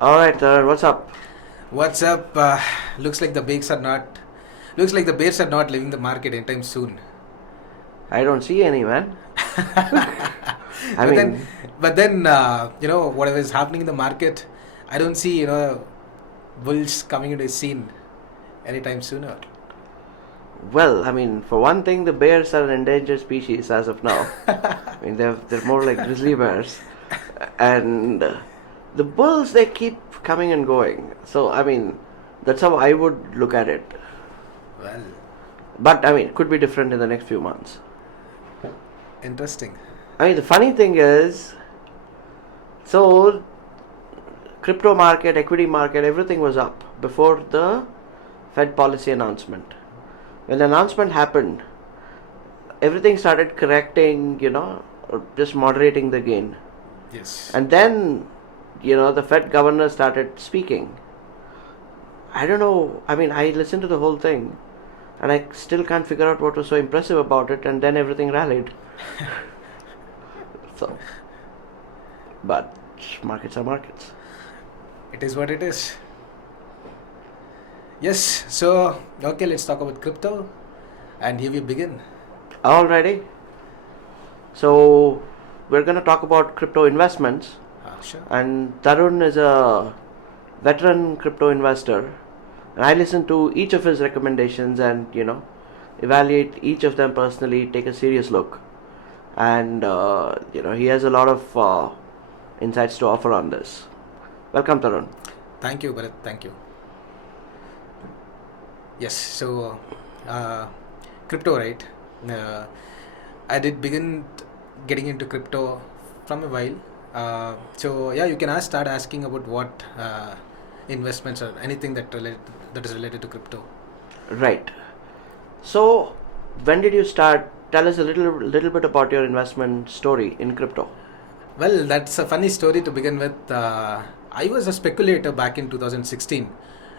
All right, Tarun, what's up? What's up? Looks like the bears are not. Looks like the bears are not leaving the market anytime soon. I don't see any, man. I but then, mean, but then, whatever is happening in the market, I don't see bulls coming into the scene anytime sooner. for one thing, the bears are an endangered species as of now. They're more like grizzly bears, and the bulls they keep coming and going. So, that's how I would look at it. Well, But it could be different in the next few months. interesting. The funny thing is, so crypto market, equity market, everything was up before the Fed policy announcement. When the announcement happened, everything started correcting, or just moderating the gain. Yes. And then, the Fed governor started speaking. I don't know, I listened to the whole thing and I still can't figure out what was so impressive about it, and then everything rallied. So, but markets are markets. It is what it is. Yes. So, okay, let's talk about crypto, and here we begin. Alrighty. So, we're going to talk about crypto investments. Sure. And Tarun is a veteran crypto investor. And I listen to each of his recommendations and, evaluate each of them personally, take a serious look. And, he has a lot of insights to offer on this. Welcome, Tarun. Thank you, Bharath. Thank you. Yes, so crypto, right? I did begin getting into crypto from a while. So yeah, you can start asking about what investments or anything that is related to crypto. Right. So, when did you start? Tell us a little bit about your investment story in crypto. Well, that's a funny story to begin with. I was a speculator back in 2016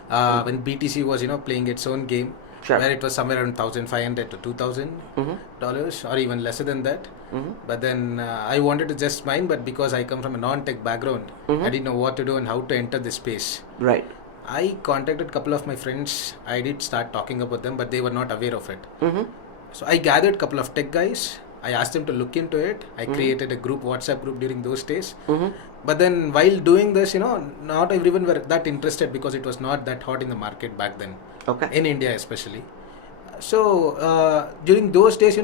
when BTC was, playing its own game, Sure. where it was somewhere around 1,500 to $2,000 or even lesser than that. But then I wanted to just mine, but because I come from a non-tech background, I didn't know what to do and how to enter the space. Right. I contacted a couple of my friends. I did start talking about them, but they were not aware of it. So I gathered a couple of tech guys. I asked them to look into it. I created a WhatsApp group during those days. But then while doing this, not everyone were that interested because it was not that hot in the market back then. Okay. In India especially. So during those days,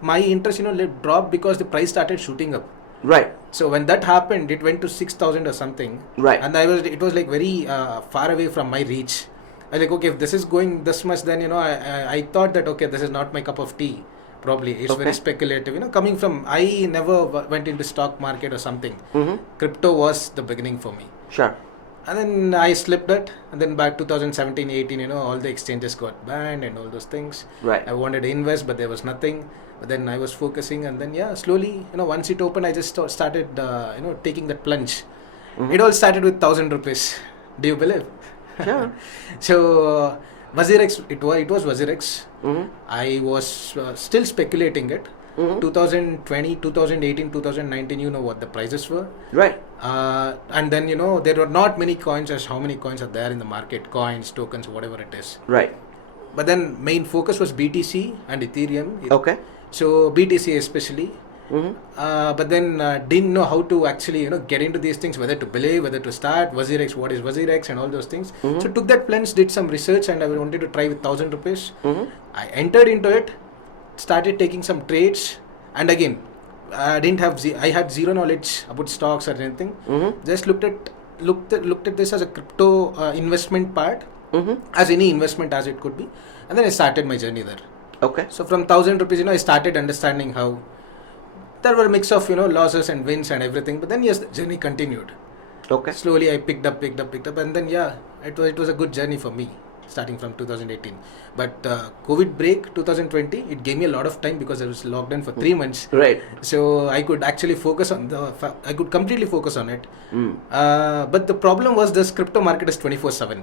my interest, dropped because the price started shooting up. Right. So when that happened, it went to 6,000 or something. Right. And it was like very far away from my reach. I was like, okay, if this is going this much, then, I thought that, okay, this is not my cup of tea. Probably. It's very speculative. Coming from, I never went into stock market or something. Crypto was the beginning for me. Sure. And then I slipped it. And then back 2017, 18, all the exchanges got banned and all those things. Right. I wanted to invest, but there was nothing. But then I was focusing, and then slowly, once it opened, I just started, taking that plunge. It all started with 1,000 rupees. Do you believe? Sure. So WazirX, it was WazirX. I was still speculating it. 2020, 2018, 2019, you know what the prices were. Right. And then, there were not many coins as how many coins are there in the market, coins, tokens, whatever it is. Right. But then main focus was BTC and Ethereum. Okay. So BTC especially. But then didn't know how to actually, get into these things, whether to believe, whether to start, WazirX, what is WazirX and all those things. So took that plunge, did some research, and I wanted to try with 1,000 rupees. I entered into it, started taking some trades, and again, I had zero knowledge about stocks or anything. Just looked at this as a crypto investment part, as any investment as it could be, and then I started my journey there. Okay. So from 1,000 rupees, I started understanding how there were a mix of losses and wins and everything. But then yes, the journey continued. Okay. Slowly I picked up, and then it was a good journey for me, starting from 2018. But COVID break 2020, it gave me a lot of time because I was locked in for 3 months. Right. So I could actually I could completely focus on it. But the problem was this crypto market is 24/7.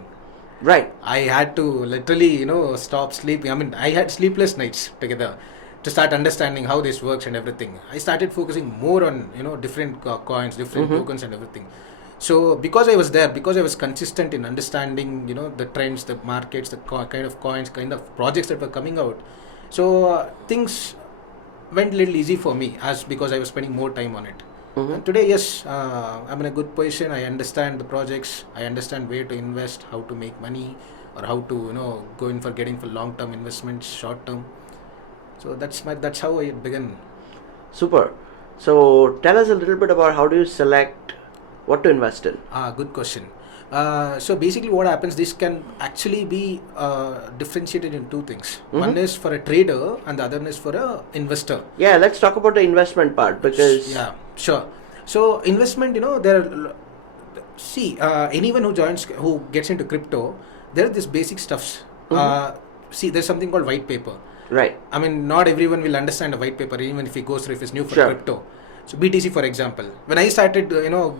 Right. I had to literally, stop sleeping. I had sleepless nights together to start understanding how this works and everything. I started focusing more on, different coins, different tokens and everything. So because I was there, because I was consistent in understanding, the trends, the markets, the kind of coins, kind of projects that were coming out, so things went a little easy for me, as because I was spending more time on it. And today, yes, I'm in a good position. I understand the projects. I understand where to invest, how to make money, or how to go in for getting for long-term investments, short-term. So that's how I began. Super. So tell us a little bit about how do you select what to invest in? Good question. So basically what happens, this can actually be differentiated in two things. One is for a trader and the other is for a investor. Yeah, let's talk about the investment part, because Yeah, sure. So investment, anyone who gets into crypto, there are these basic stuffs. There's something called white paper. right. I mean, not everyone will understand a white paper, even if he goes through, if it's new for Sure. crypto. So BTC, for example, when I started,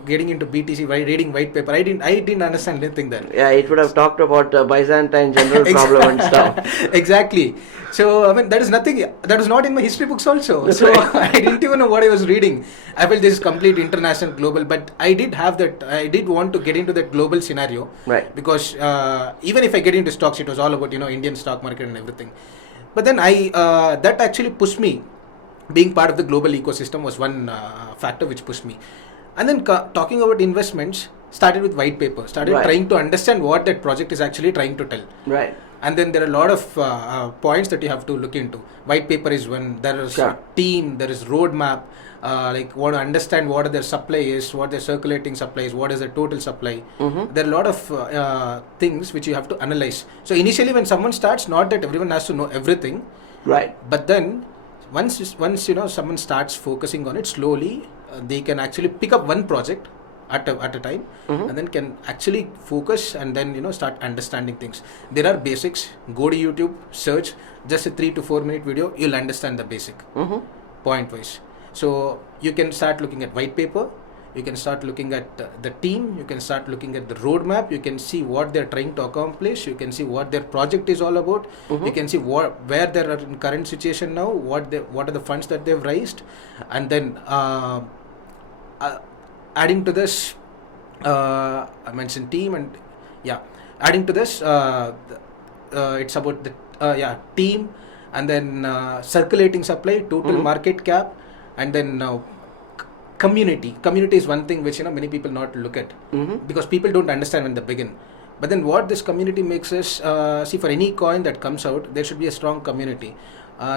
getting into BTC by reading white paper, I didn't understand anything then. Yeah, it would have talked about Byzantine general problem and stuff. Exactly. So I mean, that is nothing. That was not in my history books also. So I didn't even know what I was reading. I felt this is complete international, global. But I did have that. I did want to get into that global scenario. Right. Because even if I get into stocks, it was all about Indian stock market and everything. But then that actually pushed me. Being part of the global ecosystem was one factor which pushed me. And then talking about investments, started with white paper, started Right. trying to understand what that project is actually trying to tell. Right. And then there are a lot of points that you have to look into. White paper is one. There is Sure. team, there is roadmap, want to understand what their supply is, what their circulating supply is, what is the total supply. There are a lot of things which you have to analyze. So initially when someone starts, not that everyone has to know everything, Right. but then once someone starts focusing on it slowly, they can actually pick up one project at a time, and then can actually focus and then start understanding things. There are basics. Go to YouTube, search just a 3 to 4 minute video, you'll understand the basic point wise. So you can start looking at white paper, you can start looking at the team, you can start looking at the roadmap, you can see what they're trying to accomplish, you can see what their project is all about, you can see where they are in current situation now, what are the funds that they've raised, and then adding to this, I mentioned team, and adding to this, it's about the team, and then circulating supply, total market cap, and then community is one thing which many people not look at, because people don't understand when they begin. But then what this community makes is, for any coin that comes out, there should be a strong community.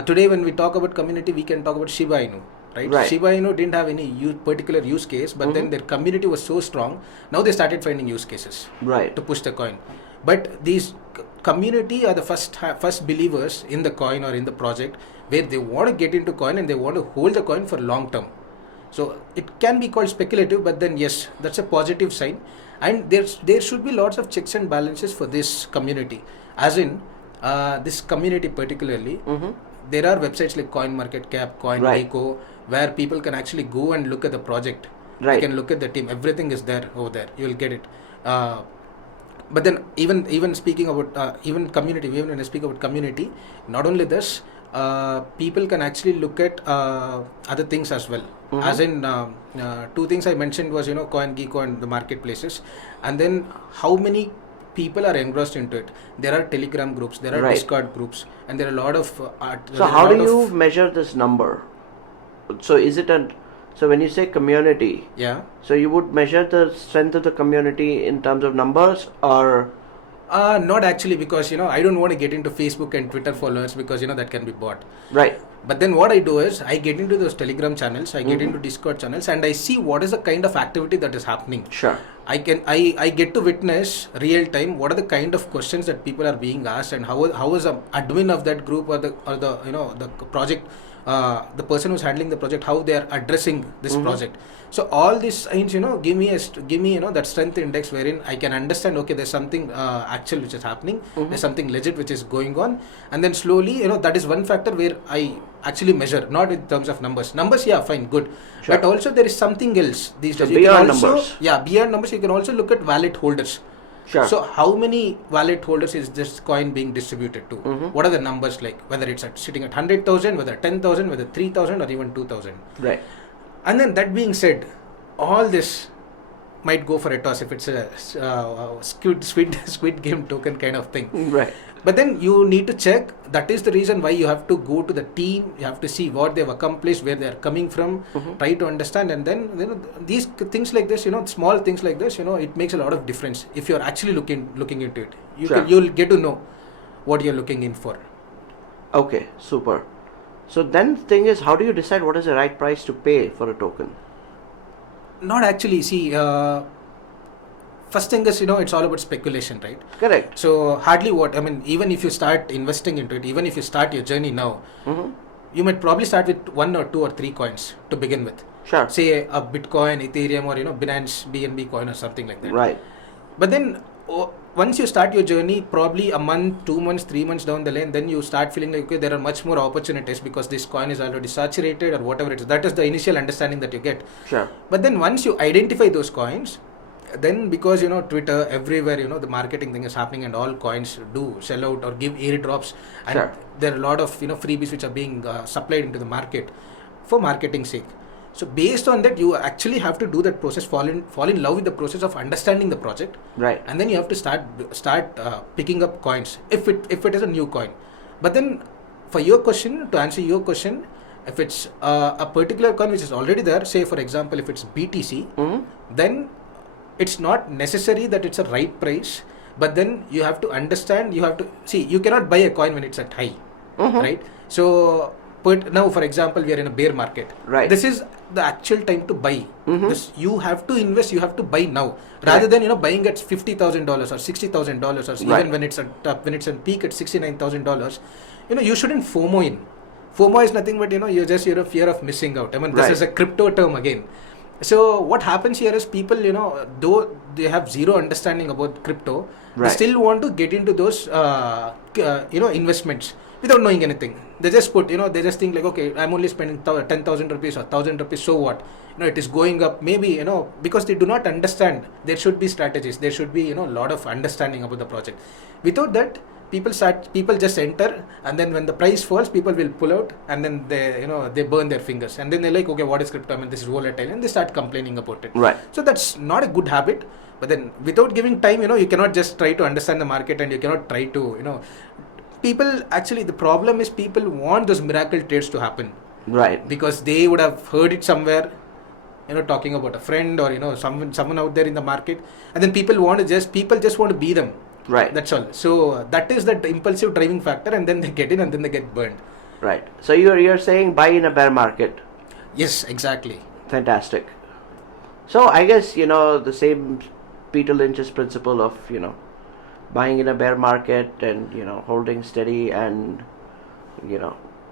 Today when we talk about community, we can talk about Shiba Inu, right? Shiba Inu didn't have any particular use case, but then their community was so strong, now they started finding use cases to push the coin. But these community are the first believers in the coin or in the project, where they want to get into coin and they want to hold the coin for long term. So it can be called speculative, but then yes, that's a positive sign. And there should be lots of checks and balances for this community. As in, this community particularly, there are websites like CoinMarketCap, CoinGecko, where people can actually go and look at the project. They can look at the team. Everything is there over there. You will get it. But then even speaking about even community, even when I speak about community, not only this, people can actually look at other things as well. As in, two things I mentioned was CoinGecko and the marketplaces, and then how many people are engrossed into it. There are Telegram groups, there are Discord groups, and there are a lot of so how do you measure this number? So is it so when you say community, so you would measure the strength of the community in terms of numbers, or not actually, because I don't want to get into Facebook and Twitter followers, because that can be bought. Right. But then what I do is I get into those Telegram channels, I get into Discord channels, and I see what is the kind of activity that is happening. Sure. I get to witness real time what are the kind of questions that people are being asked, and how is a admin of that group or the the project, the person who's handling the project, how they are addressing this project. So all these signs give me that strength index, wherein I can understand, okay, there's something actual which is happening, there's something legit which is going on, and then slowly that is one factor where I actually measure, not in terms of numbers. Yeah, fine, good. Sure. But also there is something else these days. Beyond numbers. Yeah, beyond numbers, you can also look at wallet holders. Sure. So how many wallet holders is this coin being distributed to? What are the numbers like? Whether it's sitting at 100,000, whether 10,000, whether 3,000, or even 2,000. Right. And then that being said, all this might go for a toss if it's a squid game token kind of thing. Right. But then you need to check. That is the reason why you have to go to the team. You have to see what they've accomplished, where they are coming from, try to understand, and then these things like this, small things like this, it makes a lot of difference if you're actually looking into it. You'll get to know what you're looking in for. Okay, super. So then the thing is, how do you decide what is the right price to pay for a token? Not actually. See, first thing is, it's all about speculation, right? Correct. So hardly even if you start investing into it, even if you start your journey now, you might probably start with 1 or 2 or 3 coins to begin with. Sure. Say a Bitcoin, Ethereum, or Binance BNB coin or something like that. Right. But then once you start your journey, probably a month, 2 months, 3 months down the lane, then you start feeling like, okay, there are much more opportunities because this coin is already saturated or whatever it is. That is the initial understanding that you get. Sure. But then once you identify those coins, then because Twitter, everywhere, the marketing thing is happening and all coins do sell out or give airdrops, and Sure. there are a lot of freebies which are being supplied into the market for marketing sake. So based on that, you actually have to do that process, fall in love with the process of understanding the project, Right. and then you have to start picking up coins if it is a new coin. But then for your question, to answer your question, if it's a particular coin which is already there, say for example if it's BTC, then it's not necessary that it's a right price, but then you have to understand, you have to see, you cannot buy a coin when it's at high, right? So now for example we are in a bear market, Right. this is the actual time to buy. This, you have to invest, you have to buy now, rather than buying at $50,000 or $60,000 or Right. even when it's at peak at $69,000. You shouldn't FOMO in. FOMO is nothing but you're just fear of missing out. This Right. is a crypto term again. So what happens here is people, though they have zero understanding about crypto, Right. they still want to get into those, investments without knowing anything. They just they just think like, okay, I'm only spending 10,000 rupees or 1,000 rupees, so what? It is going up, maybe, because they do not understand. There should be strategies. There should be, a lot of understanding about the project. Without that, people just enter, and then when the price falls, people will pull out, and then they burn their fingers, and then they're like, okay, what is crypto? This is volatile, and they start complaining about it. Right. So that's not a good habit. But then without giving time, you cannot just try to understand the market, and you cannot try to, people actually, the problem is people want those miracle trades to happen. Right. Because they would have heard it somewhere, talking about a friend or, someone out there in the market, and then people just want to be them. Right. That's all. So that is that impulsive driving factor, and then they get in and then they get burned. Right. So you're saying buy in a bear market. Yes, exactly. Fantastic. So I guess the same Peter Lynch's principle of buying in a bear market and holding steady and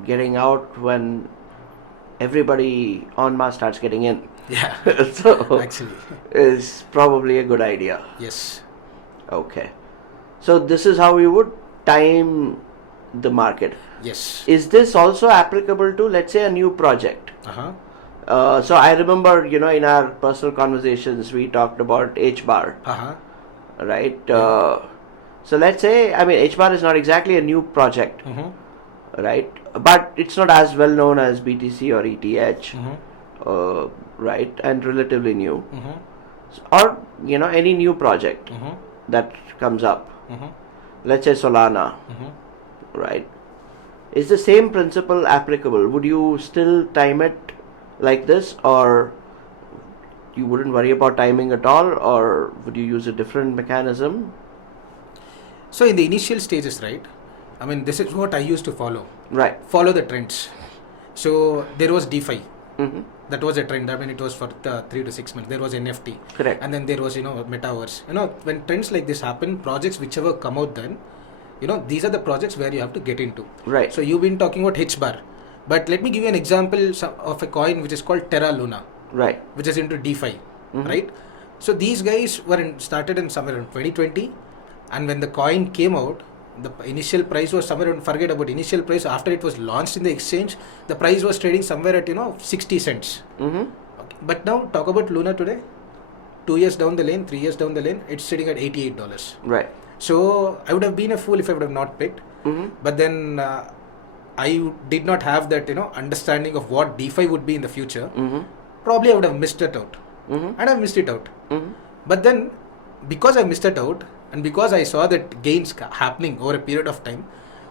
getting out when everybody en masse starts getting in. Yeah. So Actually. is probably a good idea. Yes. Okay. So this is how you would time the market. Yes. Is this also applicable to, let's say, a new project? So I remember, in our personal conversations, we talked about HBAR, right? So let's say, HBAR is not exactly a new project, right? But it's not as well known as BTC or ETH, right? And relatively new. Or, any new project that comes up. Let's say Solana, right? Is the same principle applicable? Would you still time it like this, or you wouldn't worry about timing at all, or would you use a different mechanism? So in the initial stages, right? This is what I used to follow. Right. Follow the trends. So there was DeFi. That was a trend. It was for 3 to 6 months. There was NFT. Correct. And then there was, metaverse. When trends like this happen, projects whichever come out then, these are the projects where you have to get into. Right. So you've been talking about HBAR. But let me give you an example of a coin which is called Terra Luna. Right. Which is into DeFi. Right. So these guys started in somewhere in 2020. And when the coin came out, the initial price was somewhere, forget about initial price, after it was launched in the exchange, the price was trading somewhere at 60 cents. Okay. But now talk about Luna today, 2 years down the lane, 3 years down the lane, it's sitting at $88. Right. So I would have been a fool if I would have not picked. But then I did not have that understanding of what DeFi would be in the future. Probably I would have missed it out. and I missed it out. Mm-hmm. But then, because I missed it out, and because I saw that gains happening over a period of time,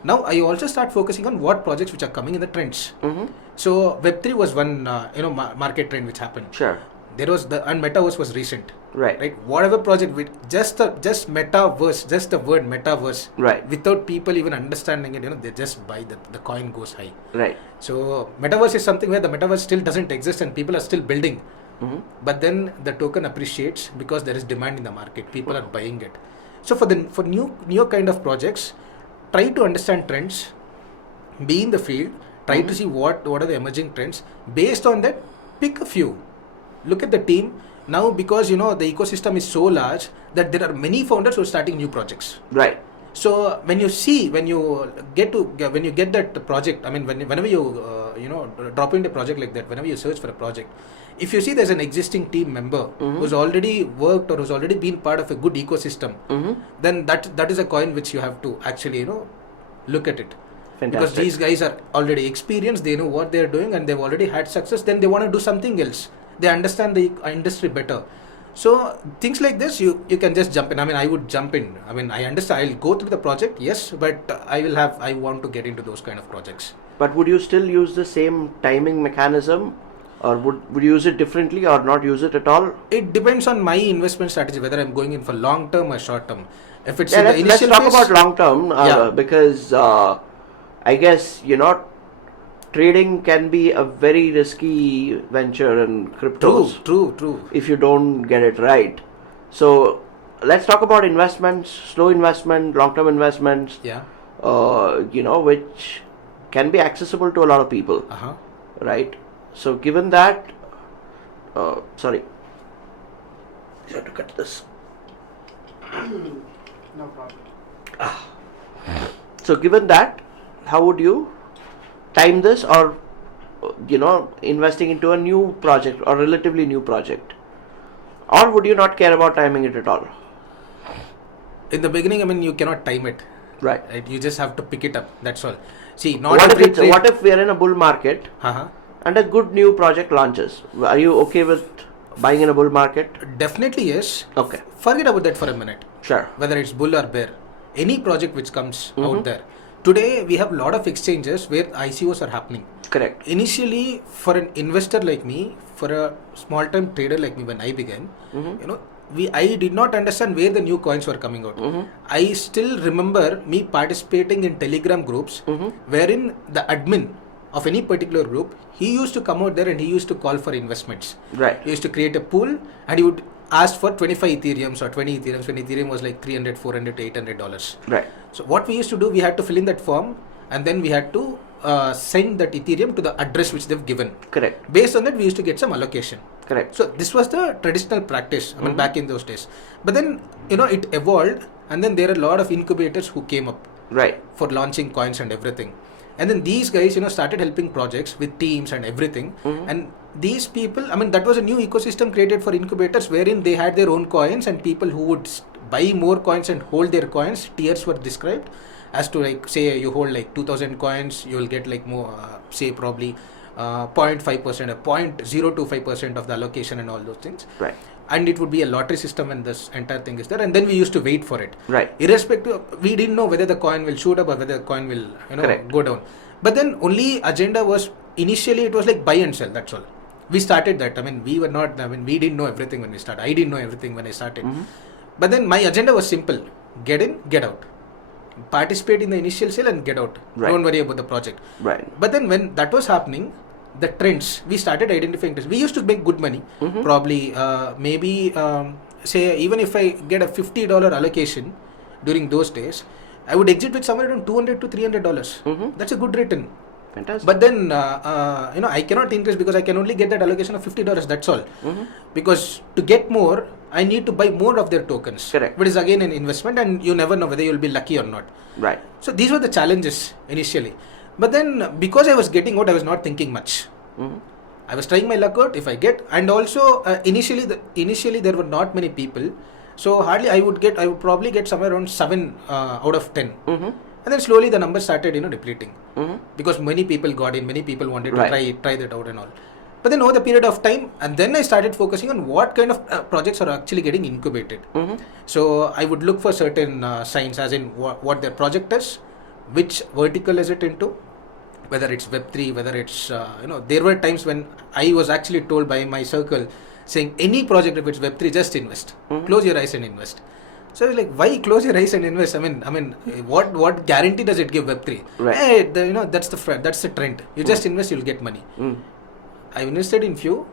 now I also start focusing on what projects which are coming in the trends. Mm-hmm. So Web3 was one market trend which happened. Sure. There was and Metaverse was recent. Right. Whatever project with just Metaverse, just the word Metaverse. Right. Without people even understanding it, they just buy the coin goes high. Right. So Metaverse is something where the Metaverse still doesn't exist and people are still building. Mm-hmm. But then the token appreciates because there is demand in the market. People are buying it. So for new kind of projects, try to understand trends, be in the field, try to see what are the emerging trends. Based on that, pick a few. Look at the team. Now, because the ecosystem is so large that there are many founders who are starting new projects. Right. So when you get that project, I mean, whenever you drop into a project like that, whenever you search for a project, if you see there's an existing team member who's already worked or who's already been part of a good ecosystem, then that is a coin which you have to actually look at it. Fantastic. Because these guys are already experienced, they know what they're doing, and they've already had success. Then they want to do something else. They understand the industry better. So things like this, you can just jump in. I mean, I would jump in. I mean, I understand. I'll go through the project, yes, but I want to get into those kind of projects. But would you still use the same timing mechanism, or would you use it differently, or not use it at all? It depends on my investment strategy, whether I'm going in for long term or short term. If it's let's talk about long term, because I guess trading can be a very risky venture in cryptos. True. If you don't get it right. So let's talk about investments, slow investment, long-term investments. Yeah. Which can be accessible to a lot of people. Right. So given that, sorry, I have to cut this. No problem. So given that, how would you time this, or investing into a new project or relatively new project, or would you not care about timing it at all? In the beginning, I mean, you cannot time it. Right. You just have to pick it up. That's all. See, what if we are in a bull market and a good new project launches? Are you okay with buying in a bull market? Definitely yes. Okay. Forget about that for a minute. Sure. Whether it's bull or bear, any project which comes out there. Today, we have a lot of exchanges where ICOs are happening. Correct. Initially, for an investor like me, for a small-time trader like me, when I began, I did not understand where the new coins were coming out. I still remember me participating in Telegram groups, wherein the admin of any particular group, he used to come out there and he used to call for investments. Right. He used to create a pool and he would ask for 25 Ethereums or 20 Ethereums when Ethereum was like $300, $400 to $800. Right. So what we used to do, we had to fill in that form and then we had to send that Ethereum to the address which they've given. Correct. Based on that, we used to get some allocation. Correct. So this was the traditional practice, I mean, back in those days. But then, it evolved and then there are a lot of incubators who came up. Right. For launching coins and everything. And then these guys, started helping projects with teams and everything. And these people, I mean, that was a new ecosystem created for incubators wherein they had their own coins and people who would buy more coins and hold their coins. Tiers were described as to, like, say you hold like 2000 coins, you will get like more, say probably 0.5% or 0.025% of the allocation and all those things. Right. And it would be a lottery system when this entire thing is there. And then we used to wait for it. Right. Irrespective, we didn't know whether the coin will shoot up or whether the coin will, go down. But then only agenda was, initially it was like buy and sell, that's all. We started that. I mean, we didn't know everything when we started. I didn't know everything when I started. But then my agenda was simple. Get in, get out. Participate in the initial sale and get out. Right. Don't worry about the project. Right. But then when that was happening, the trends, we started identifying trends. We used to make good money. Probably, maybe, say, even if I get a $50 allocation during those days, I would exit with somewhere around $200 to $300. That's a good return. Fantastic. But then, I cannot increase because I can only get that allocation of $50. That's all. Because to get more, I need to buy more of their tokens. Correct. Which is again an investment, and you never know whether you'll be lucky or not. Right. So these were the challenges initially. But then, because I was getting out, I was not thinking much. I was trying my luck out if I get, and also initially there were not many people, so hardly I would probably get somewhere around 7 out of 10. And then slowly the numbers started depleting because many people got in, many people wanted to try that out and all. But then over the period of time, and then I started focusing on what kind of projects are actually getting incubated. So I would look for certain signs, as in what their project is, which vertical is it into, whether it's Web3, whether it's, there were times when I was actually told by my circle saying any project if it's Web3, just invest. Close your eyes and invest. So I was like, why close your eyes and invest? I mean, what guarantee does it give Web3? Right. Hey, that's the trend. You just invest, you'll get money. I invested in few,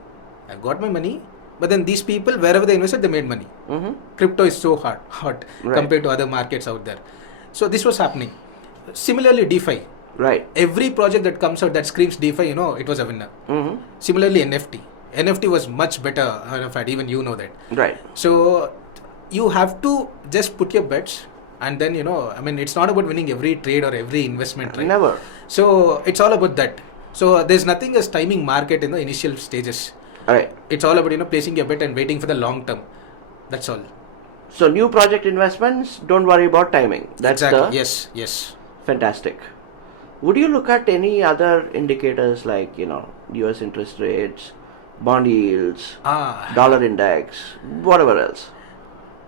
I got my money, but then these people, wherever they invested, they made money. Crypto is so hot compared to other markets out there. So this was happening. Similarly, DeFi. Right. Every project that comes out that screams DeFi, it was a winner. Similarly, NFT. NFT was much better. In fact, even you know that. Right. So you have to just put your bets, and then it's not about winning every trade or every investment, right? Never. So it's all about that. So there's nothing as timing market in the initial stages. Right. It's all about placing your bet and waiting for the long term. That's all. So new project investments, don't worry about timing. That's exactly. Yes. Fantastic. Would you look at any other indicators like US interest rates, bond yields, dollar index, whatever else?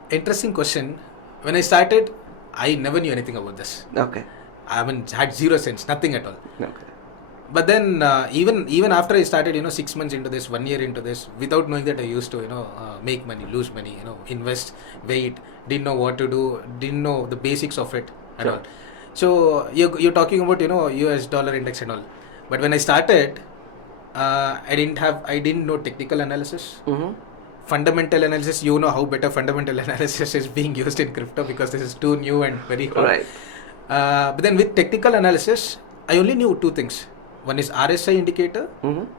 Interesting question. When I started, I never knew anything about this. Okay. I had 0 cents, nothing at all. Okay. But then even after I started, 6 months into this, 1 year into this, without knowing that I used to, make money, lose money, invest, wait, didn't know what to do, didn't know the basics of it and all. So you're talking about, US dollar index and all. But when I started, I didn't know technical analysis. Fundamental analysis, how better fundamental analysis is being used in crypto, because this is too new and very hot. Right. But then with technical analysis, I only knew 2 things. One is RSI indicator,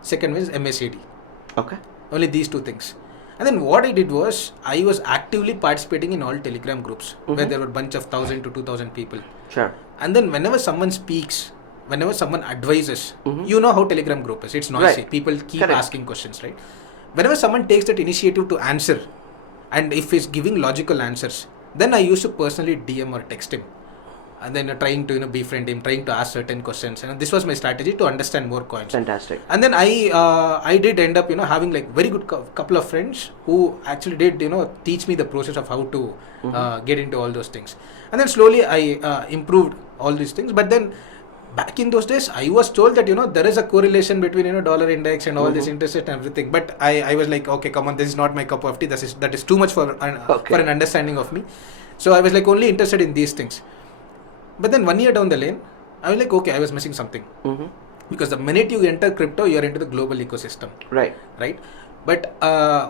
second one is MACD. Okay. Only these 2 things. And then what I did was, I was actively participating in all Telegram groups where there were a bunch of 1,000 to 2,000 people. Sure. And then whenever someone speaks, whenever someone advises, you know how Telegram group is. It's noisy. Right. People keep Correct. asking questions, right? Whenever someone takes that initiative to answer, and if he's giving logical answers, then I used to personally DM or text him. And then trying to befriend him, trying to ask certain questions. And this was my strategy to understand more coins. Fantastic. And then I did end up having like very good couple of friends who actually did teach me the process of how to get into all those things. And then slowly I improved all these things. But then back in those days, I was told that there is a correlation between dollar index and all this interest rate and everything. But I was like, okay, come on, this is not my cup of tea. That is too much for an understanding of me. So I was like only interested in these things. But then 1 year down the lane, I was like, okay, I was missing something. Because the minute you enter crypto, you're into the global ecosystem. Right. But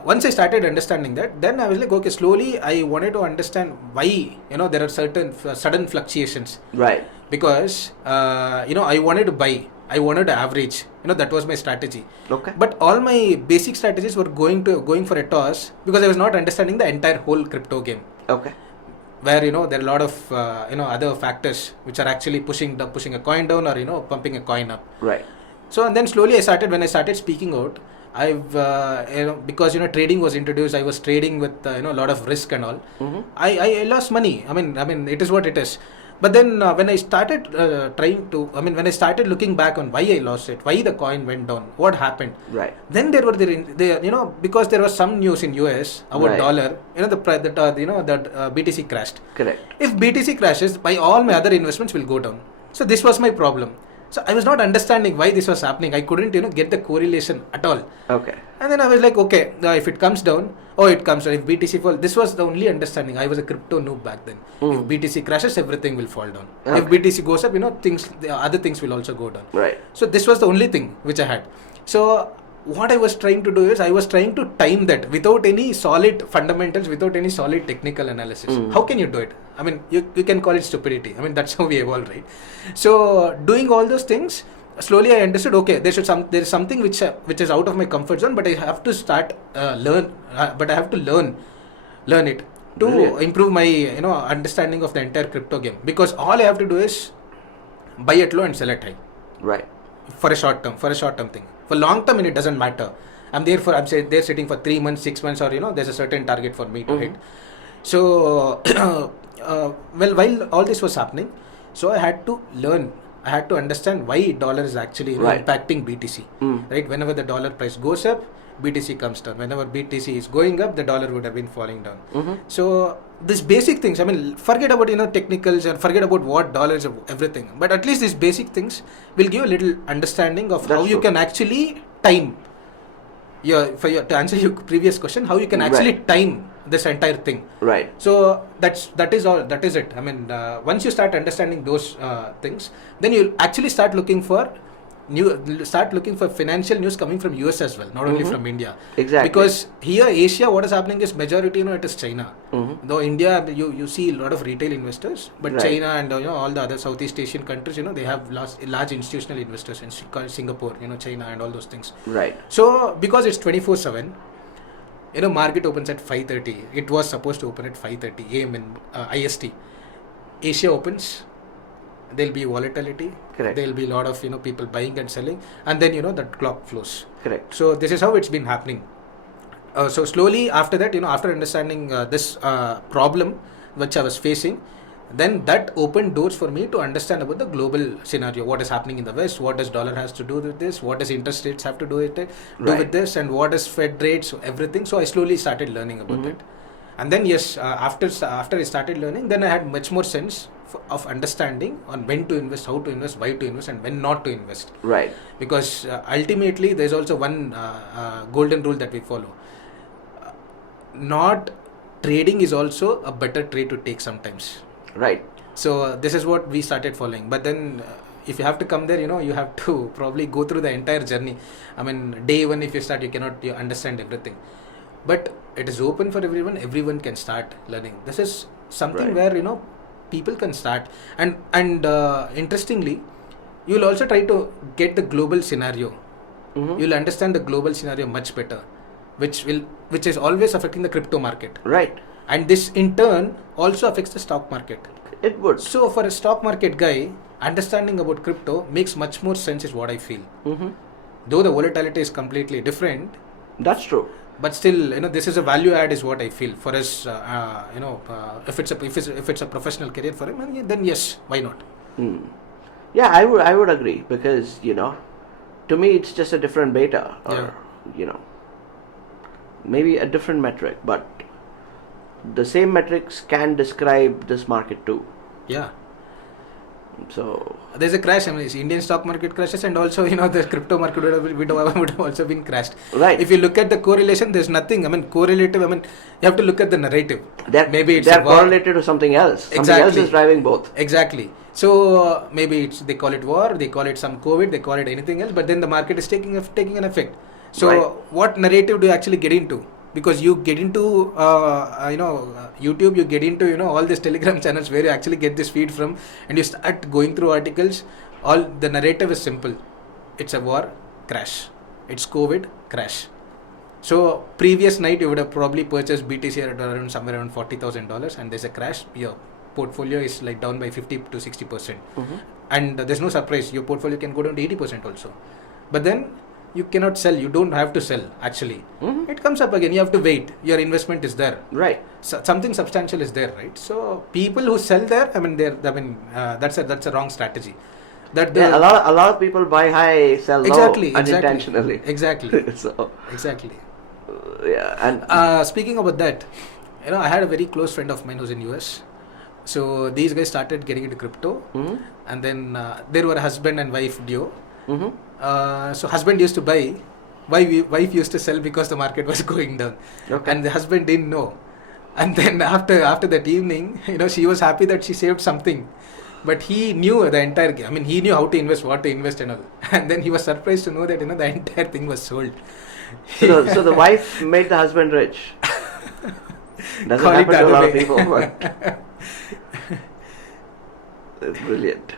once I started understanding that, then I was like, okay, slowly I wanted to understand why, there are certain sudden fluctuations. Right. Because, I wanted to buy. I wanted to average. That was my strategy. Okay. But all my basic strategies were going for a toss because I was not understanding the entire whole crypto game. Okay. Where there are a lot of other factors which are actually pushing a coin down or pumping a coin up. Right. So and then slowly when I started speaking out, I've because trading was introduced, I was trading with a lot of risk and all. I lost money. I mean it is what it is. But then when I started when I started looking back on why I lost it, why the coin went down, what happened. Right. Then there were because there was some news in US about dollar, that BTC crashed. Correct. If BTC crashes, all my other investments will go down. So this was my problem. So I was not understanding why this was happening. I couldn't get the correlation at all. Okay. And then I was like, okay, if it comes down, it comes down. If BTC falls, this was the only understanding. I was a crypto noob back then. If BTC crashes, everything will fall down. Okay. If BTC goes up, the other things will also go down. Right. So this was the only thing which I had. So what I was trying to do is I was trying to time that without any solid fundamentals, without any solid technical analysis. How can you do it? I mean, you can call it stupidity. I mean, that's how we evolved, right? So doing all those things, slowly I understood, okay, there is something which is out of my comfort zone, but I have to start learn it to improve my understanding of the entire crypto game. Because all I have to do is buy at low and sell at high. Right. For a short term thing. For long term, it doesn't matter. I'm there sitting for 3 months, 6 months, or there's a certain target for me to hit. So while all this was happening, so I had to learn. I had to understand why dollar is actually impacting BTC. Right? Whenever the dollar price goes up, BTC comes down. Whenever BTC is going up, the dollar would have been falling down. So these basic things, I mean, forget about technicals and forget about what dollars or everything. But at least these basic things will give a little understanding of how you can actually time. To answer your previous question, how you can actually time this entire thing. Right. So that is all. That is it. I mean, once you start understanding those things, then you'll actually start looking for financial news coming from US as well, not only from India. Exactly. Because here, Asia, what is happening is majority, it is China. Though India, you see a lot of retail investors, but China and all the other Southeast Asian countries, they have large institutional investors in Singapore, China and all those things. Right. So because it's 24/7, market opens at 5:30. It was supposed to open at 5:30 a.m. in IST. Asia opens. There'll be volatility. Correct. There'll be a lot of people buying and selling, and then the clock flows. Correct. So this is how it's been happening. So slowly after that, after understanding this problem which I was facing, then that opened doors for me to understand about the global scenario. What is happening in the West? What does dollar has to do with this? What does interest rates have to do with it? With this? And what does Fed rates? Everything. So I slowly started learning about it. And then after I started learning, then I had much more sense of understanding on when to invest, how to invest, why to invest, and when not to invest. Right. Because ultimately, there's also one golden rule that we follow. Not trading is also a better trade to take sometimes. Right. So this is what we started following. But then, if you have to come there, you have to probably go through the entire journey. I mean, day one, if you start, you cannot understand everything. But it is open for everyone. Everyone can start learning. This is something where people can start. And interestingly, you will also try to get the global scenario. You will understand the global scenario much better, which is always affecting the crypto market. Right. And this in turn also affects the stock market. It would. So for a stock market guy, understanding about crypto makes much more sense, is what I feel. Though the volatility is completely different. That's true. But still, this is a value add, is what I feel for us. If it's a professional career for him, then yes, why not? Yeah, I would agree, because to me it's just a different beta, or maybe a different metric, but the same metrics can describe this market too. Yeah. So there's a crash. I mean, Indian stock market crashes, and also the crypto market would have also been crashed. Right. If you look at the correlation, there's nothing. I mean, correlative. I mean, you have to look at the narrative. Maybe they're correlated to something else. Exactly. Something else is driving both. Exactly. So maybe they call it war, they call it some COVID, they call it anything else. But then the market is taking an effect. So what narrative do you actually get into? Because you get into YouTube, you get into all these Telegram channels where you actually get this feed from, and you start going through articles. All the narrative is simple. It's a war, crash. It's COVID, crash. So previous night you would have probably purchased BTC at around somewhere around $40,000, and there's a crash. Your portfolio is like down by 50 to 60%, and there's no surprise. Your portfolio can go down to 80% also. But then you cannot sell. You don't have to sell, actually. It comes up again. You have to wait. Your investment is there. Right. So something substantial is there, right? So people who sell there, that's a wrong strategy. A lot of people buy high, sell low unintentionally. Exactly. So exactly. And speaking about that, I had a very close friend of mine who's in US. So these guys started getting into crypto, and then there were a husband and wife duo. So husband used to buy, wife used to sell because the market was going down, and the husband didn't know. And then after that evening, she was happy that she saved something, but he knew the entire. I mean, he knew how to invest, what to invest, and all. And then he was surprised to know that the entire thing was sold. So the wife made the husband rich. Doesn't happen to a lot of people, but it's brilliant.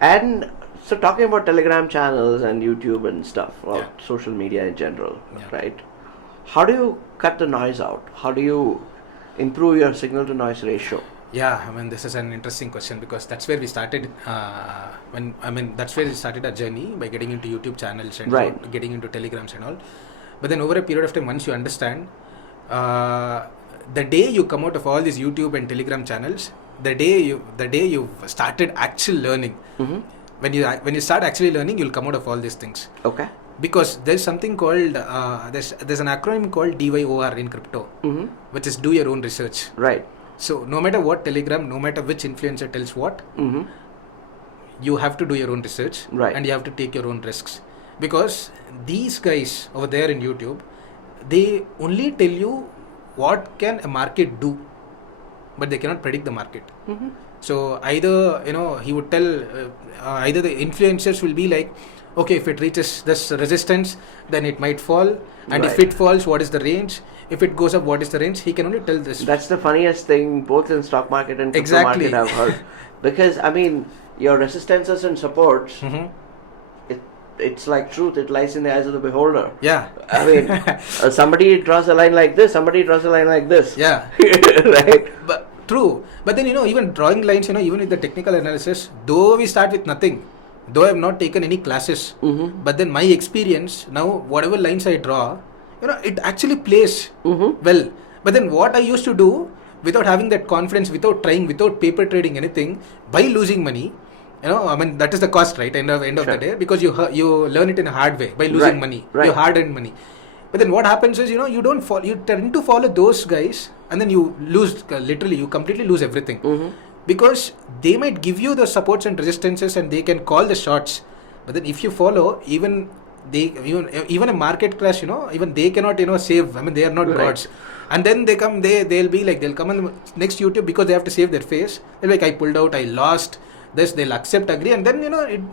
And so talking about Telegram channels and YouTube and stuff, or social media in general, right? How do you cut the noise out? How do you improve your signal to noise ratio? Yeah, I mean, this is an interesting question, because that's where we started. That's where we started our journey, by getting into YouTube channels and getting into Telegrams and all. But then over a period of time, once you understand, the day you come out of all these YouTube and Telegram channels, the day you started actual learning, when you start actually learning, you'll come out of all these things. Okay. Because there's something called there's an acronym called DYOR in crypto, which is do your own research. Right. So no matter what Telegram, no matter which influencer tells what, you have to do your own research, Right. and you have to take your own risks. Because these guys over there in YouTube, they only tell you what can a market do, but they cannot predict the market. So either he would tell either the influencers will be like, okay, if it reaches this resistance, then it might fall, and if Right. it falls, what is the range? If it goes up, what is the range? He can only tell this. That's the funniest thing, both in stock market and crypto Exactly. market I've heard. Because I mean, your resistances and supports, it's like truth. It lies in the eyes of the beholder. Yeah. I mean, somebody draws a line like this, somebody draws a line like this. Yeah. Right. But true. But then even drawing lines, even with the technical analysis, though we start with nothing, though I have not taken any classes, but then my experience now, whatever lines I draw, it actually plays well. But then what I used to do, without having that confidence, without trying, without paper trading anything, by losing money, I mean, that is the cost, right? End of the day, because you learn it in a hard way by losing money, your hard-earned money. But then what happens is, you don't follow, you tend to follow those guys, and then you lose, literally, you completely lose everything. Because they might give you the supports and resistances, and they can call the shots. But then if you follow, even a market crash, even they cannot, save. I mean, they are not gods. And then they'll come on the next YouTube because they have to save their face. They're like, I pulled out, I lost. This, they'll accept, agree, and then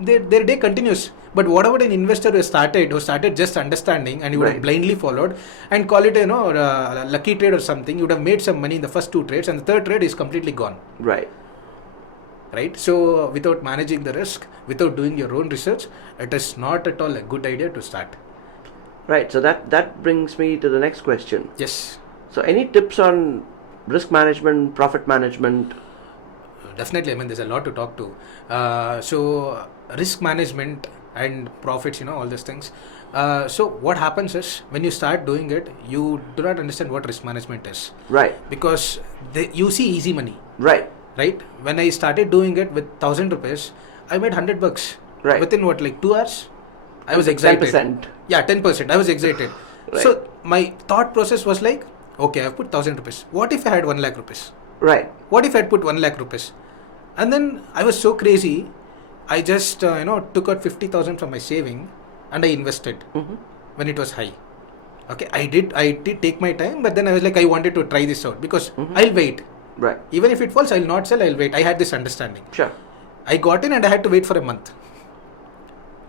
their day continues. But what about an investor who started just understanding, and you would have blindly followed and call it a lucky trade or something? You would have made some money in the first 2 trades, and the third trade is completely gone. Right. So without managing the risk, without doing your own research, it is not at all a good idea to start. Right. So that brings me to the next question. Yes. So any tips on risk management, profit management? Definitely, I mean, there's a lot to talk to. So risk management and profits, all these things. So what happens is, when you start doing it, you do not understand what risk management is. Right. Because you see easy money. Right. When I started doing it with 1,000 rupees, I made $100. Right. Within 2 hours? I was excited. 10%. Yeah, 10%. I was excited. Right. So my thought process was like, okay, I've put 1,000 rupees. What if I had 1 lakh rupees? Right. What if I had put 1 lakh rupees? And then I was so crazy, I just took out 50,000 from my saving and I invested when it was high. Okay, I did take my time, but then I was like, I wanted to try this out because I'll wait. Right. Even if it falls, I'll not sell, I'll wait. I had this understanding. Sure. I got in and I had to wait for a month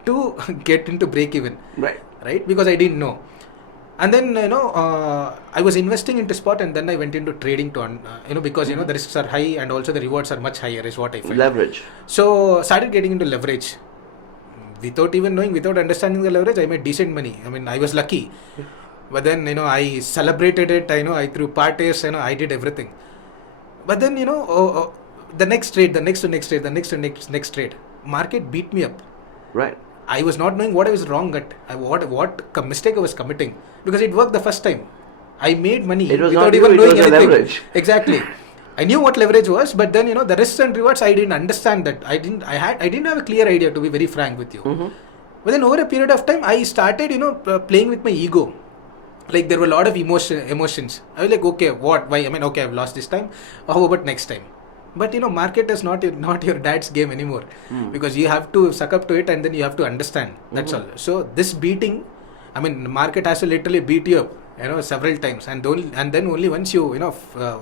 to get into break even. Right. Because I didn't know. And then, I was investing into spot, and then I went into trading because, the risks are high and also the rewards are much higher is what I felt. Leverage. So, started getting into leverage. Without even knowing, without understanding the leverage, I made decent money. I mean, I was lucky. But then, I celebrated it. I threw parties, I did everything. But then, the next trade, the next trade, market beat me up. Right. I was not knowing what I was wrong at, what mistake I was committing, because it worked the first time. I made money without even knowing anything. Leverage. Exactly. I knew what leverage was, but then the risks and rewards, I didn't understand that. I didn't have a clear idea, to be very frank with you. But then over a period of time, I started playing with my ego. Like, there were a lot of emotions. I was like, okay, what? Why? I mean, okay, I've lost this time. How about next time? But market is not your dad's game anymore, because you have to suck up to it, and then you have to understand. That's all. So this beating, I mean, market has to literally beat you up, several times, and then only once you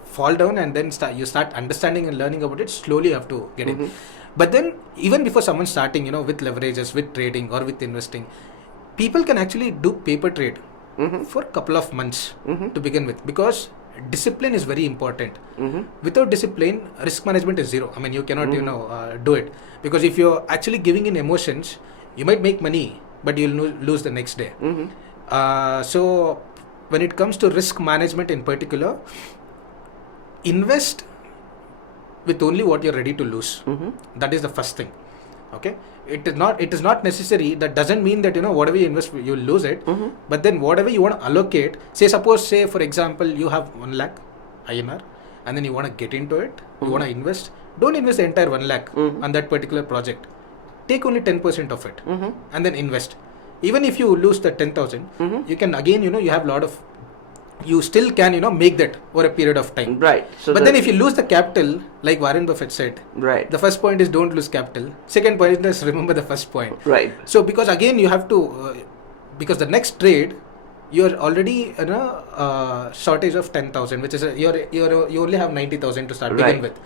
fall down, and then you start understanding and learning about it. Slowly you have to get in. But then even before someone starting, with leverages, with trading or with investing, people can actually do paper trade for a couple of months to begin with, because discipline is very important. Without discipline, risk management is zero. I mean, you cannot do it, because if you're actually giving in emotions, you might make money, but you'll lose the next day. So when it comes to risk management in particular, invest with only what you're ready to lose. That is the first thing. Okay, it is not necessary. That doesn't mean that whatever you invest, you'll lose it. But then whatever you want to allocate, say for example, you have 1 lakh INR, and then you want to get into it, you want to invest. Don't invest the entire 1 lakh on that particular project. take only 10% of it and then invest. Even if you lose the 10,000, you can again, you have a lot of, you still can, make that over a period of time. Right. So but then if you lose the capital, like Warren Buffett said, right, the first point is don't lose capital. Second point is remember the first point. Right. So because again you have to, because the next trade, you're already in a shortage of 10,000, which is you only have 90,000 to start begin with.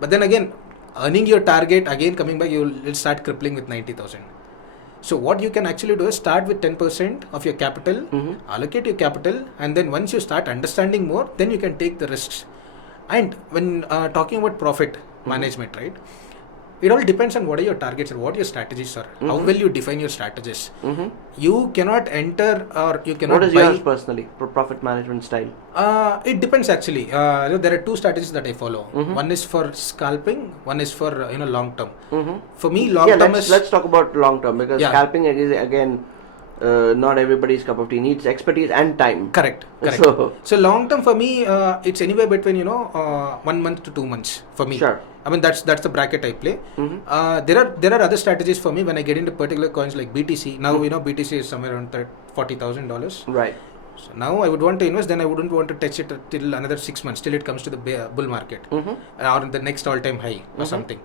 But then again, earning your target, again coming back, you'll start crippling with 90,000. So what you can actually do is start with 10% of your capital, allocate your capital, and then once you start understanding more, then you can take the risks. And when talking about profit management, right? It all depends on what are your targets and what your strategies are. How will you define your strategies? You cannot enter or you cannot What is buy. yours personally for profit management style? It depends actually. There are two strategies that I follow. One is for scalping. One is for long term. For me, long term is. Let's talk about long term, because scalping is again not everybody's cup of tea. Needs expertise and time. Correct. So long term for me, it's anywhere between 1 month to 2 months for me. Sure. I mean that's the bracket I play. There are other strategies for me when I get into particular coins like BTC. Now BTC is somewhere around $40,000. Right. So now I would want to invest. Then I wouldn't want to touch it till another 6 months till it comes to the bull market or the next all-time high or something.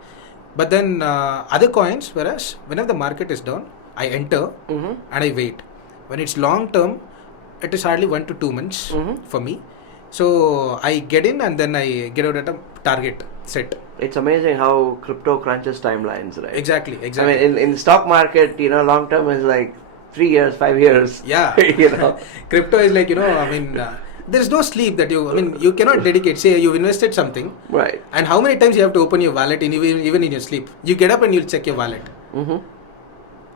But then other coins, whereas whenever the market is down, I enter and I wait. When it's long term, it is hardly 1 to 2 months for me. So I get in and then I get out at a target set. It's amazing how crypto crunches timelines, right? Exactly. I mean, in the stock market, long term is like 3 years, 5 years. Yeah. Crypto is like, there's no sleep that you cannot dedicate. Say you've invested something. Right. And how many times you have to open your wallet even in your sleep? You get up and you'll check your wallet.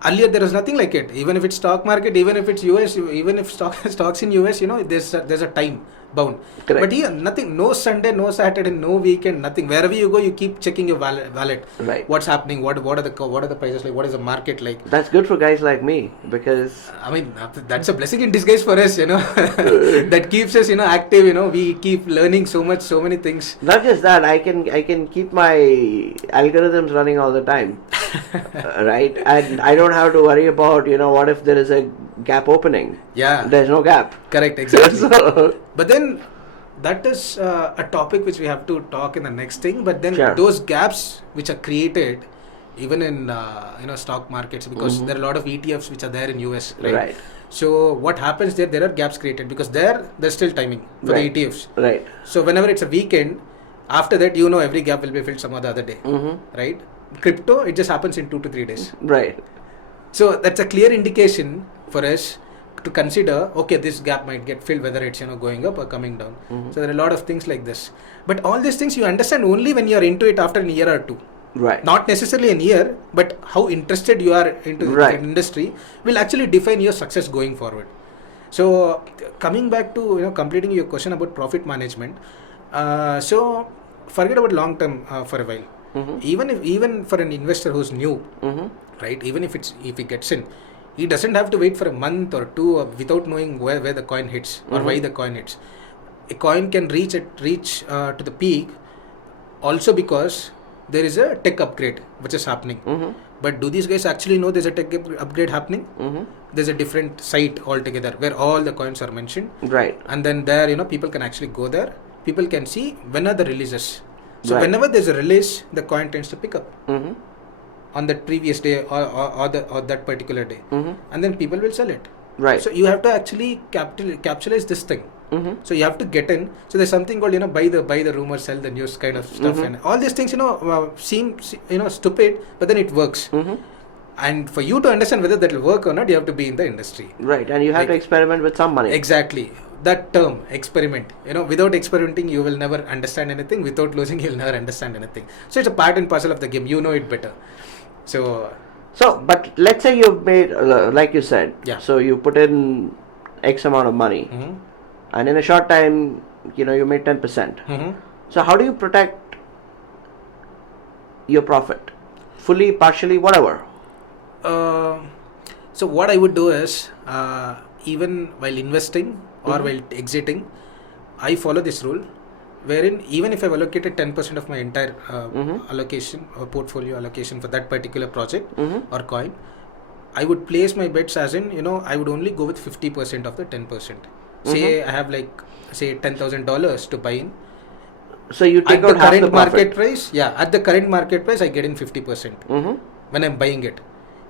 Earlier there was nothing like it. Even if it's stock market, even if it's US, even if stocks in US, there's a time bound. Correct. But here nothing, no Sunday, no Saturday, no weekend, nothing. Wherever you go, you keep checking your wallet. Right. What's happening? What are the prices like? What is the market like? That's good for guys like me, because That's a blessing in disguise for us. That keeps us active. We keep learning so many things. Not just that, I can keep my algorithms running all the time. Right, and I don't have to worry about what if there is a gap opening. Yeah, there's no gap. Correct, exactly. So, but then that is a topic which we have to talk in the next thing. But then those gaps which are created even in stock markets, because there are a lot of ETFs which are there in US, right? So what happens there are gaps created because there's still timing for the ETFs. Right. So whenever it's a weekend, after that every gap will be filled some other day. Right? Crypto, it just happens in 2 to 3 days. Right. So that's a clear indication for us to consider, okay, this gap might get filled, whether it's going up or coming down. So there are a lot of things like this. But all these things you understand only when you are into it after a year or two. Right. Not necessarily a year, but how interested you are into the industry will actually define your success going forward. So coming back to completing your question about profit management, so forget about long term for a while. Even for an investor who's new, right? Even if he gets in, he doesn't have to wait for a month or two without knowing where the coin hits or why the coin hits. A coin can reach to the peak also because there is a tech upgrade which is happening. But do these guys actually know there's a tech upgrade happening? There's a different site altogether where all the coins are mentioned. Right. And then there, people can actually go there. People can see when are the releases. So whenever there's a release, the coin tends to pick up on that previous day or that particular day, and then people will sell it. Right. So you have to actually capitalize this thing. So you have to get in. So there's something called buy the rumor, sell the news kind of stuff, and all these things seem stupid, but then it works. And for you to understand whether that will work or not, you have to be in the industry. Right, and you have to experiment with some money. Exactly. That term, experiment. Without experimenting, you will never understand anything. Without losing, you'll never understand anything. So it's a part and parcel of the game. You know it better. So, but let's say you've made, like you said, so you put in X amount of money, and in a short time, you made 10%. So how do you protect your profit? Fully, partially, whatever? So what I would do is, even while investing or while exiting, I follow this rule. wherein even if I've allocated 10% of my entire allocation or portfolio allocation for that particular project or coin, I would place my bets as in, I would only go with 50% of the 10%. Say I have like, say $10,000 to buy in. So you take at out the half current the profit. market price, at the current market price, I get in 50% when I'm buying it.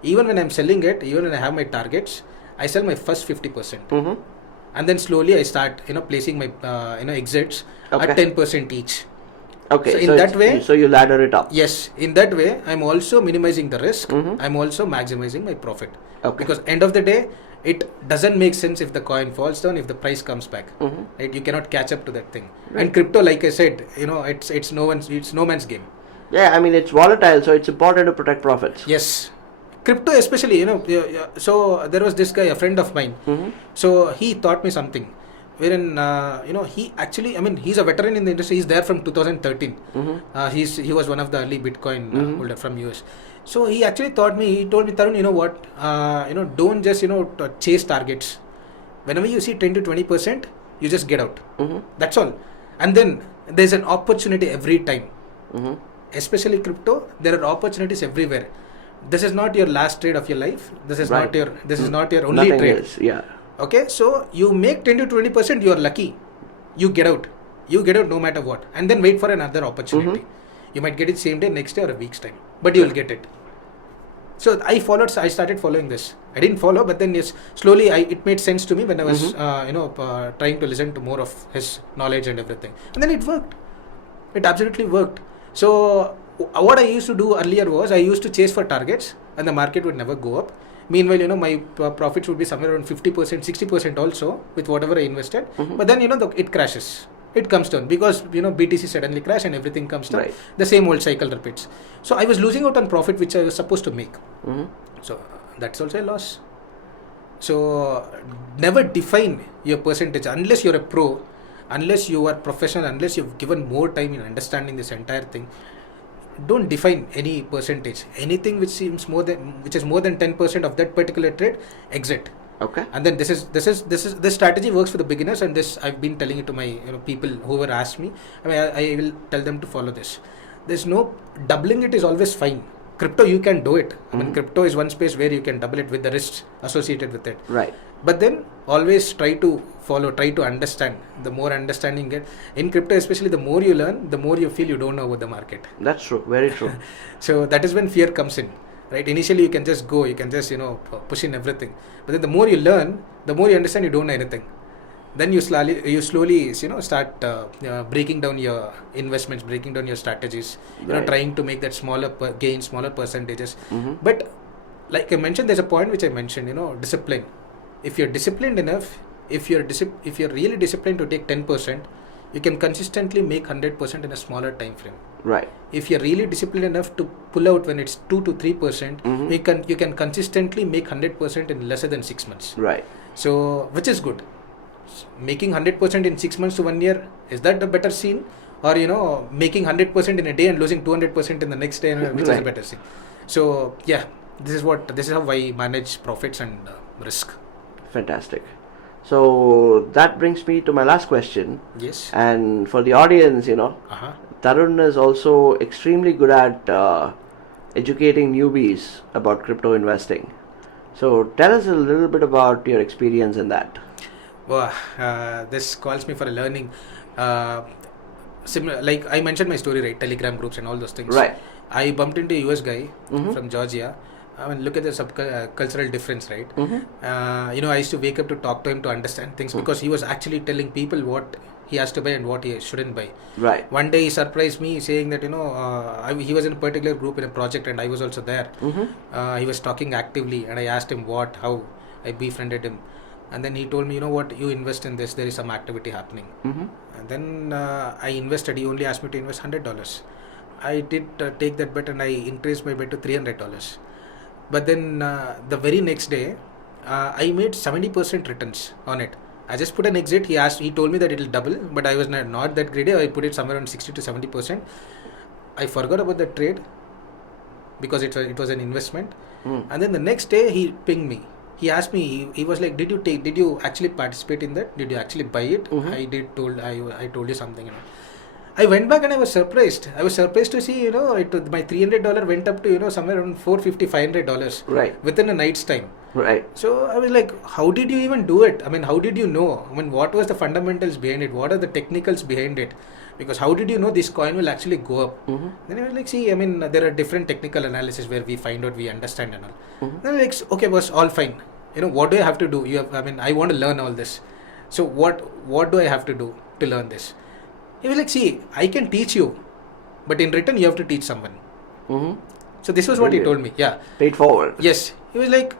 Even when I'm selling it, even when I have my targets, I sell my first 50%. And then slowly I start, placing my, exits at 10% each. Okay, so in that way, so you ladder it up. Yes, in that way, I'm also minimizing the risk. I'm also maximizing my profit. Okay. Because end of the day, it doesn't make sense if the coin falls down, if the price comes back. Right? You cannot catch up to that thing. Right. And crypto, like I said, it's no man's game. Yeah, I mean it's volatile, so it's important to protect profits. Yes. Crypto especially, so there was this guy, a friend of mine. So he taught me something. Wherein, he actually, he's a veteran in the industry. He's there from 2013. He was one of the early Bitcoin holder from US. So he actually taught me, he told me, Tarun, you know what, don't just, chase targets. Whenever you see 10 to 20%, you just get out. That's all. And then there's an opportunity every time. Especially crypto, there are opportunities everywhere. This is not your last trade of your life. This is not your only Nothing trade. Is, yeah. Okay, so you make 10 to 20%, you are lucky. You get out. You get out no matter what. And then wait for another opportunity. You might get it same day, next day or a week's time. But you will get it. So I started following this. I didn't follow, but then yes, slowly it made sense to me when I was, trying to listen to more of his knowledge and everything. And then it worked. It absolutely worked. So what I used to do earlier was I used to chase for targets and the market would never go up. Meanwhile, my profits would be somewhere around 50%, 60% also with whatever I invested. But then, it crashes. It comes down because, BTC suddenly crash and everything comes down. Right. The same old cycle repeats. So I was losing out on profit which I was supposed to make. So that's also a loss. So never define your percentage unless you're a pro, unless you are professional, unless you've given more time in understanding this entire thing. Don't define any percentage. Anything which is more than 10% of that particular trade, exit. Okay. And then this strategy works for the beginners, and this I've been telling it to my people whoever asked me. I will tell them to follow this. There's no doubling. It is always fine. Crypto, you can do it. Crypto is one space where you can double it with the risks associated with it. Right. But then always try to follow, try to understand. The more understanding you get in crypto, especially the more you learn, the more you feel you don't know about the market. That's true. Very true. So that is when fear comes in. Right? Initially you can just go, you can just push in everything. But then the more you learn, the more you understand you don't know anything. Then you slowly start breaking down your investments, breaking down your strategies, trying to make that smaller gain, smaller percentages. But like I mentioned, there's a point which I mentioned, discipline. If you're disciplined enough, if you're really disciplined to take 10%, you can consistently make 100% in a smaller time frame. Right. If you're really disciplined enough to pull out when it's 2 to 3%, you can consistently make 100% in lesser than 6 months. Right. So, which is good. Making 100% in 6 months to 1 year, is that the better scene? Or making 100% in a day and losing 200% in the next day, which is a better scene? So yeah, this is how I manage profits and risk. Fantastic. So that brings me to my last question. Yes. And for the audience, Tarun is also extremely good at educating newbies about crypto investing. So tell us a little bit about your experience in that. Well, this calls me for a learning. Similar, like I mentioned my story, right? Telegram groups and all those things. Right. I bumped into a US guy from Georgia. Look at the cultural difference, right? I used to wake up to talk to him to understand things because he was actually telling people what he has to buy and what he shouldn't buy. Right. One day he surprised me saying that, he was in a particular group in a project and I was also there. He was talking actively and I asked him how. I befriended him. And then he told me, you invest in this, there is some activity happening. And then I invested. He only asked me to invest $100. I did take that bet and I increased my bet to $300. But then the very next day, I made 70% returns on it. I just put an exit. He told me that it will double, but I was not that greedy. I put it somewhere around 60 to 70%. I forgot about the trade because it was an investment. And then the next day he pinged me. He asked me, he was like, did you actually participate in that? Did you actually buy it? I told you something. I went back and I was surprised. I was surprised to see, my $300 went up to, somewhere around $450, $500 Right. within a night's time. Right. So I was like, how did you even do it? I mean, how did you know? I mean, what was the fundamentals behind it? What are the technicals behind it? Because how did you know this coin will actually go up? Then I was like, see, I mean, there are different technical analysis where we find out, we understand and all. Then I was like, okay, boss, all fine. What do I have to do? I want to learn all this. So what do I have to do to learn this? He was like, see, I can teach you, but in return you have to teach someone. So this was what he told me. Yeah. Paid forward. Yes. He was like,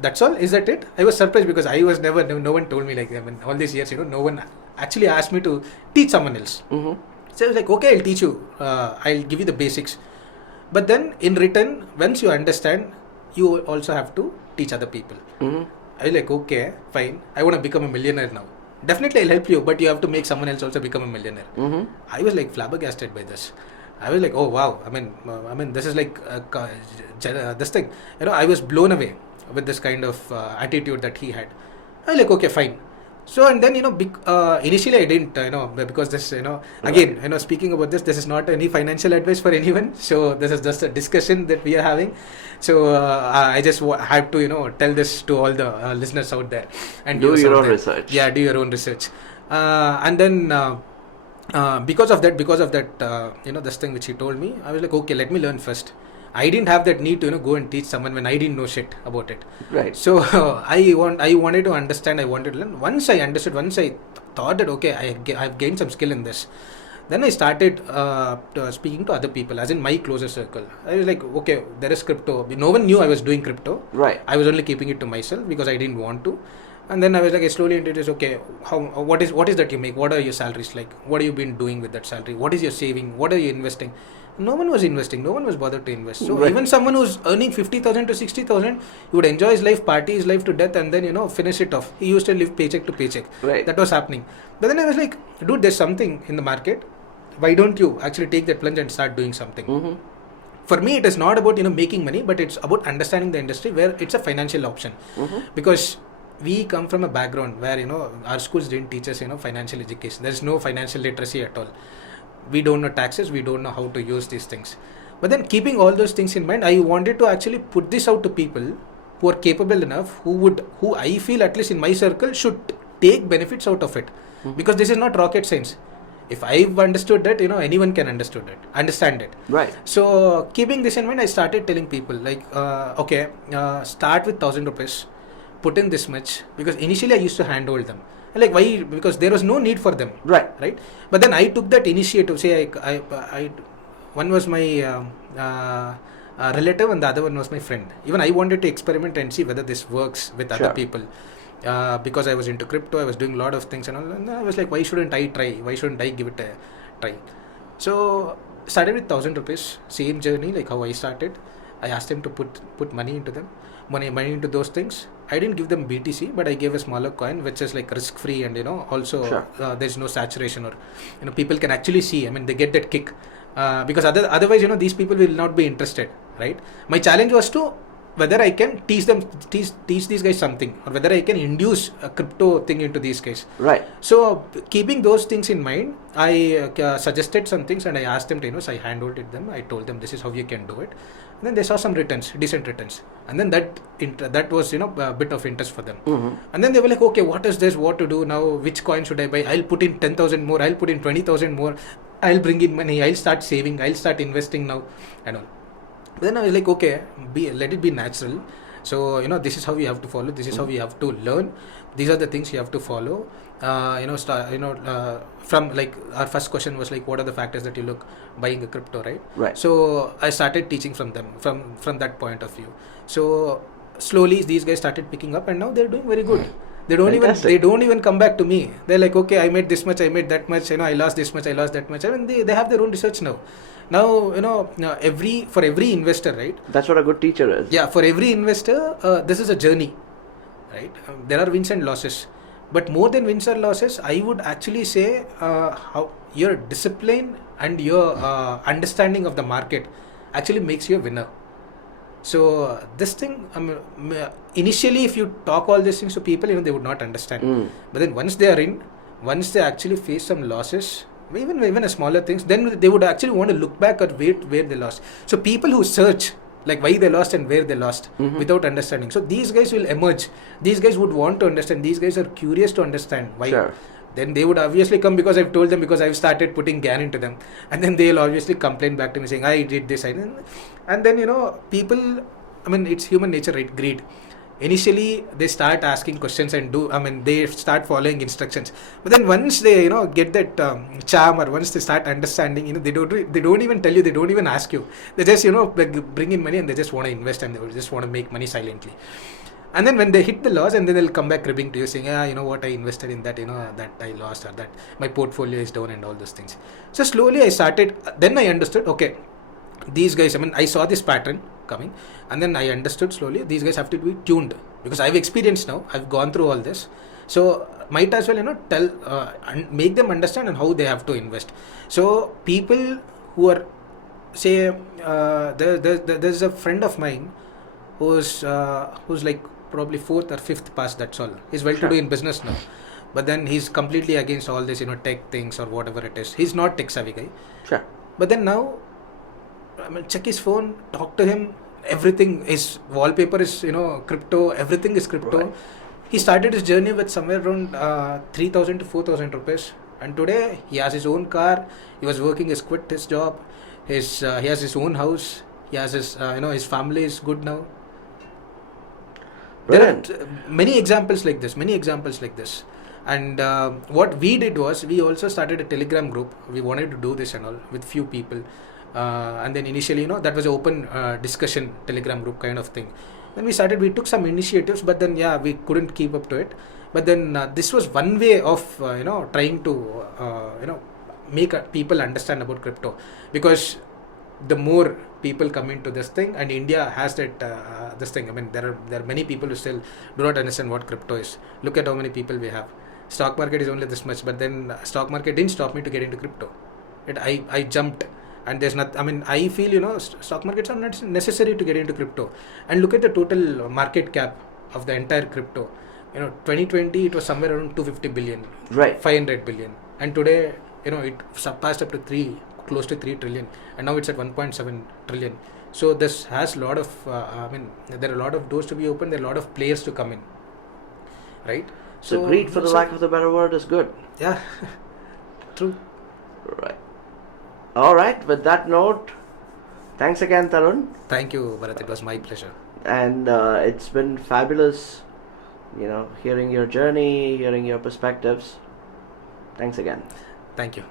that's all? Is that it? I was surprised because I was no one told me like, I mean, all these years, no one actually asked me to teach someone else. So I was like, okay, I'll teach you. I'll give you the basics. But then in return, once you understand, you also have to teach other people. I was like, okay, fine. I want to become a millionaire now. Definitely I'll help you, but you have to make someone else also become a millionaire. I was like flabbergasted by this. I was like, oh wow. I mean, this is like this thing. I was blown away with this kind of attitude that he had. I was like, okay, fine. So and then initially I didn't because this again speaking about this is not any financial advice for anyone. So this is just a discussion that we are having. So I just have to tell this to all the listeners out there and do your own research. Yeah, do your own research. And then because of that this thing which he told me, I was like, okay, let me learn first. I didn't have that need to go and teach someone when I didn't know shit about it. Right. So I wanted to understand. I wanted to learn. Once I understood, once I thought that okay, I've gained some skill in this, then I started speaking to other people, as in my closer circle. I was like, okay, there is crypto. No one knew I was doing crypto. Right. I was only keeping it to myself because I didn't want to. And then I was like, I slowly introduced, okay, what is that you make? What are your salaries like? What have you been doing with that salary? What is your saving? What are you investing? No one was investing. No one was bothered to invest. So even someone who's earning 50,000 to 60,000, he would enjoy his life, party his life to death, and then finish it off. He used to live paycheck to paycheck. Right. That was happening. But then I was like, dude, there's something in the market. Why don't you actually take that plunge and start doing something? For me, it is not about making money, but it's about understanding the industry where it's a financial option. Because we come from a background where our schools didn't teach us financial education. There's no financial literacy at all. We don't know taxes, we don't know how to use these things. But then keeping all those things in mind, I wanted to actually put this out to people who are capable enough, who I feel at least in my circle should take benefits out of it. Because this is not rocket science. If I've understood that, anyone can understand it. Right. So keeping this in mind, I started telling people like, start with 1,000 rupees, put in this much, because initially I used to handhold them. Like why? Because there was no need for them. Right. But then I took that initiative. Say one was my relative and the other one was my friend. Even I wanted to experiment and see whether this works with other people. Because I was into crypto, I was doing a lot of things and all. And I was like, why shouldn't I try? Why shouldn't I give it a try? So started with 1,000 rupees. Same journey like how I started. I asked them to put money into them. Money into those things. I didn't give them BTC, but I gave a smaller coin which is like risk free and also there's no saturation or people can actually see. I mean, they get that kick because otherwise these people will not be interested, right? My challenge was to whether I can teach these guys something, or whether I can induce a crypto thing into these guys. Right. So keeping those things in mind, I suggested some things and I asked them to, so I handholded them. I told them this is how you can do it. And then they saw some returns, decent returns. And then that was a bit of interest for them. And then they were like, okay, what is this? What to do now? Which coin should I buy? I'll put in 10,000 more. I'll put in 20,000 more. I'll bring in money. I'll start saving. I'll start investing now and all. Then I was like, okay, let it be natural. So, this is how we have to follow. This is how we have to learn. These are the things you have to follow. From like our first question was like, what are the factors that you look buying a crypto, right? Right. So I started teaching from them from that point of view. So slowly these guys started picking up, and now they're doing very good. They don't even come back to me. They're like, okay, I made this much, I made that much, I lost this much, I lost that much. I mean, they have their own research now. Now, for every investor, right? That's what a good teacher is. Yeah, for every investor, this is a journey, right? There are wins and losses. But more than wins or losses, I would actually say how your discipline and your understanding of the market actually makes you a winner. So this thing, initially if you talk all these things to people, they would not understand. But then once they are in, once they actually face some losses, even a smaller things, then they would actually want to look back at where they lost. So people who search like why they lost and where they lost without understanding. So these guys will emerge. These guys would want to understand. These guys are curious to understand why. Sure. Then they would obviously come because I've told them, because I've started putting GAN into them, and then they'll obviously complain back to me saying I did this, and then people. I mean, it's human nature, right? Greed. Initially, they start asking questions and they start following instructions. But then once they, get that charm, or once they start understanding, they don't even tell you, they don't even ask you. They just, like bring in money and they just want to invest and they just want to make money silently. And then when they hit the loss, and then they'll come back cribbing to you saying, you know what, I invested in that, that I lost, or that my portfolio is down and all those things. So slowly I started, then I understood, okay, these guys, I saw this pattern coming, and then I understood slowly these guys have to be tuned, because I've experienced now, I've gone through all this, so might as well tell and make them understand on how they have to invest. So people who are, say, there's a friend of mine who's like probably 4th or 5th pass, that's all. He's well to do in business now, but then he's completely against all this tech things or whatever it is. He's not tech savvy guy. Sure. But then now, check his phone, talk to him, everything, his wallpaper is crypto, everything is crypto. Right. He started his journey with somewhere around 3,000 to 4,000 rupees, and today he has his own car. He was working, he's quit his job, he has his own house, he has his his family is good now. Brilliant. There are many examples like this. And what we did was, we also started a Telegram group. We wanted to do this and all with few people. And then initially, that was an open discussion Telegram group kind of thing. Then we took some initiatives, but then we couldn't keep up to it. But then this was one way of trying to make people understand about crypto, because the more people come into this thing, and India has that this thing. There are many people who still do not understand what crypto is. Look at how many people we have. Stock market is only this much, but then stock market didn't stop me to get into crypto. I jumped. And there's not, I feel, stock markets are not necessary to get into crypto. And look at the total market cap of the entire crypto. 2020, it was somewhere around 250 billion. Right. 500 billion. And today, it surpassed up to close to 3 trillion. And now it's at 1.7 trillion. So this has a lot of, there are a lot of doors to be opened. There are a lot of players to come in. Right? So greed, for the lack of the better word, is good. Yeah. True. Right. All right, with that note, thanks again, Tarun. Thank you, Bharath. It was my pleasure. And it's been fabulous, hearing your journey, hearing your perspectives. Thanks again. Thank you.